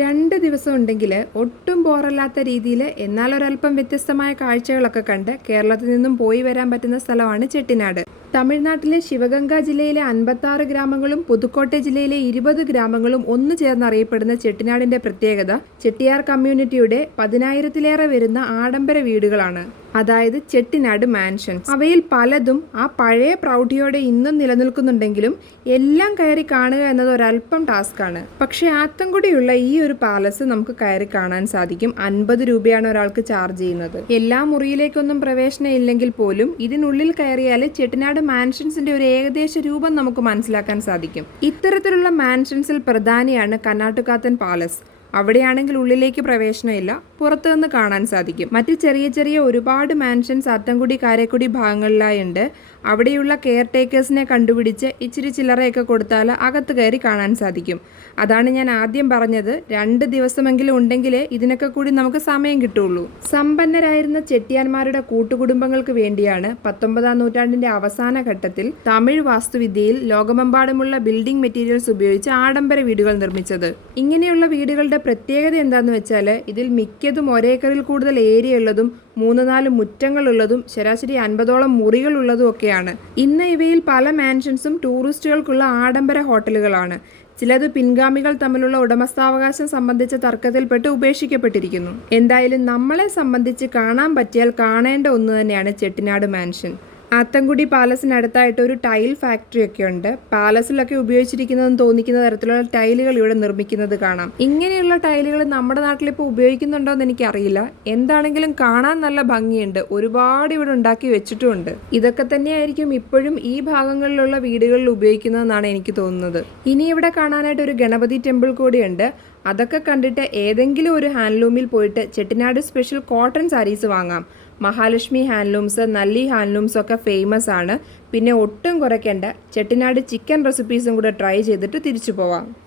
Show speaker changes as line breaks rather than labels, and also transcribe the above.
രണ്ട് ദിവസം ഉണ്ടെങ്കിൽ ഒട്ടും ബോറല്ലാത്ത രീതിയിൽ എന്നാൽ ഒരല്പം വ്യത്യസ്തമായ കാഴ്ചകളൊക്കെ കണ്ട് കേരളത്തിൽ നിന്നും പോയി വരാൻ പറ്റുന്ന സ്ഥലമാണ് ചെട്ടിനാട്. തമിഴ്നാട്ടിലെ ശിവഗംഗ ജില്ലയിലെ അൻപത്തി ആറ് ഗ്രാമങ്ങളും പുതുക്കോട്ടെ ജില്ലയിലെ ഇരുപത് ഗ്രാമങ്ങളും ഒന്നു ചേർന്ന് അറിയപ്പെടുന്ന ചെട്ടിനാടിന്റെ പ്രത്യേകത ചെട്ടിയാർ കമ്മ്യൂണിറ്റിയുടെ പതിനായിരത്തിലേറെ വരുന്ന ആഡംബര വീടുകളാണ്. അതായത് ചെട്ടിനാട് മാൻഷൻസ്. അവയിൽ പലതും ആ പഴയ പ്രൗഢിയോടെ ഇന്നും നിലനിൽക്കുന്നുണ്ടെങ്കിലും എല്ലാം കയറി കാണുക എന്നത് ഒരല്പം ടാസ്ക്കാണ്. പക്ഷേ ആത്തൻകുടിയുള്ള ഈ ഒരു പാലസ് നമുക്ക് കയറി കാണാൻ സാധിക്കും. അൻപത് രൂപയാണ് ഒരാൾക്ക് ചാർജ് ചെയ്യുന്നത്. എല്ലാ മുറിയിലേക്കൊന്നും പ്രവേശനം ഇല്ലെങ്കിൽ പോലും ഇതിനുള്ളിൽ കയറിയാൽ ചെട്ടിനാട് മാൻഷൻസിന്റെ ഒരു ഏകദേശ രൂപം നമുക്ക് മനസ്സിലാക്കാൻ സാധിക്കും. ഇത്തരത്തിലുള്ള മാൻഷൻസിൽ പ്രധാനിയാണ് കർണാട്ടുകാത്തൻ പാലസ്. അവിടെയാണെങ്കിൽ ഉള്ളിലേക്ക് പ്രവേശനമില്ല. പുറത്തു നിന്ന് കാണാൻ സാധിക്കും. മറ്റ് ചെറിയ ചെറിയ ഒരുപാട് മാൻഷൻസ് അത്തംകുടി കാരക്കുടി ഭാഗങ്ങളിലായി ഉണ്ട് അവിടെയുള്ള കെയർ ടേക്കേഴ്സിനെ കണ്ടുപിടിച്ച് ഇച്ചിരി ചില്ലറയൊക്കെ കൊടുത്താൽ അകത്ത് കയറി കാണാൻ സാധിക്കും. അതാണ് ഞാൻ ആദ്യം പറഞ്ഞത്. രണ്ട് ദിവസമെങ്കിലും ഉണ്ടെങ്കിലേ ഇതിനൊക്കെ കൂടി നമുക്ക് സമയം കിട്ടുള്ളൂ. സമ്പന്നരായിരുന്ന ചെട്ടിയാന്മാരുടെ കൂട്ടുകുടുംബങ്ങൾക്ക് വേണ്ടിയാണ് പത്തൊമ്പതാം നൂറ്റാണ്ടിന്റെ അവസാന ഘട്ടത്തിൽ തമിഴ് വാസ്തുവിദ്യയിൽ ലോകമെമ്പാടുമുള്ള ബിൽഡിംഗ് മെറ്റീരിയൽസ് ഉപയോഗിച്ച് ആഡംബര വീടുകൾ നിർമ്മിച്ചത്. ഇങ്ങനെയുള്ള വീടുകളുടെ പ്രത്യേകത എന്താന്ന് വെച്ചാൽ ഇതിൽ മിക്കതും ഒരേക്കറിൽ കൂടുതൽ ഏരിയ ഉള്ളതും മൂന്ന് നാല് മുറ്റങ്ങളുള്ളതും ശരാശരി അൻപതോളം മുറികളുള്ളതും ഒക്കെയാണ്. ഇന്ന് ഇവയിൽ പല മാൻഷൻസും ടൂറിസ്റ്റുകൾക്കുള്ള ആഡംബര ഹോട്ടലുകളാണ്. ചിലത് പിൻഗാമികൾ തമ്മിലുള്ള ഉടമസ്ഥാവകാശം സംബന്ധിച്ച തർക്കത്തിൽപ്പെട്ട് ഉപേക്ഷിക്കപ്പെട്ടിരിക്കുന്നു. എന്തായാലും നമ്മളെ സംബന്ധിച്ച് കാണാൻ പറ്റിയാൽ കാണേണ്ട ഒന്ന് തന്നെയാണ് ചെട്ടിനാട് മാൻഷൻ. ആത്തൻകുടി പാലസിനടുത്തായിട്ട് ഒരു ടൈൽ ഫാക്ടറി ഒക്കെ ഉണ്ട് പാലസിലൊക്കെ ഉപയോഗിച്ചിരിക്കുന്നതെന്ന് തോന്നിക്കുന്ന തരത്തിലുള്ള ടൈലുകൾ ഇവിടെ നിർമ്മിക്കുന്നത് കാണാം. ഇങ്ങനെയുള്ള ടൈലുകൾ നമ്മുടെ നാട്ടിൽ ഇപ്പോൾ ഉപയോഗിക്കുന്നുണ്ടോ എന്ന് എനിക്കറിയില്ല. എന്താണെങ്കിലും കാണാൻ നല്ല ഭംഗിയുണ്ട്. ഒരുപാട് ഇവിടെ ഉണ്ടാക്കി വെച്ചിട്ടുമുണ്ട് ഇതൊക്കെ തന്നെയായിരിക്കും ഇപ്പോഴും ഈ ഭാഗങ്ങളിലുള്ള വീടുകളിൽ ഉപയോഗിക്കുന്നതെന്നാണ് എനിക്ക് തോന്നുന്നത്. ഇനി ഇവിടെ കാണാനായിട്ട് ഒരു ഗണപതി ടെമ്പിൾ കൂടിയുണ്ട്. അതൊക്കെ കണ്ടിട്ട് ഏതെങ്കിലും ഒരു ഹാൻഡ്ലൂമിൽ പോയിട്ട് ചെട്ടിനാട് സ്പെഷ്യൽ കോട്ടൺ സാരീസ് വാങ്ങാം. മഹാലക്ഷ്മി ഹാൻഡ്ലൂംസ് നല്ലി ഹാൻഡ്ലൂംസ് ഒക്കെ ഫേമസ് ആണ്. പിന്നെ ഒട്ടും കുറയ്ക്കേണ്ട. ചെട്ടിനാട് ചിക്കൻ റെസിപ്പീസും കൂടെ ട്രൈ ചെയ്തിട്ട് തിരിച്ചു പോവാം.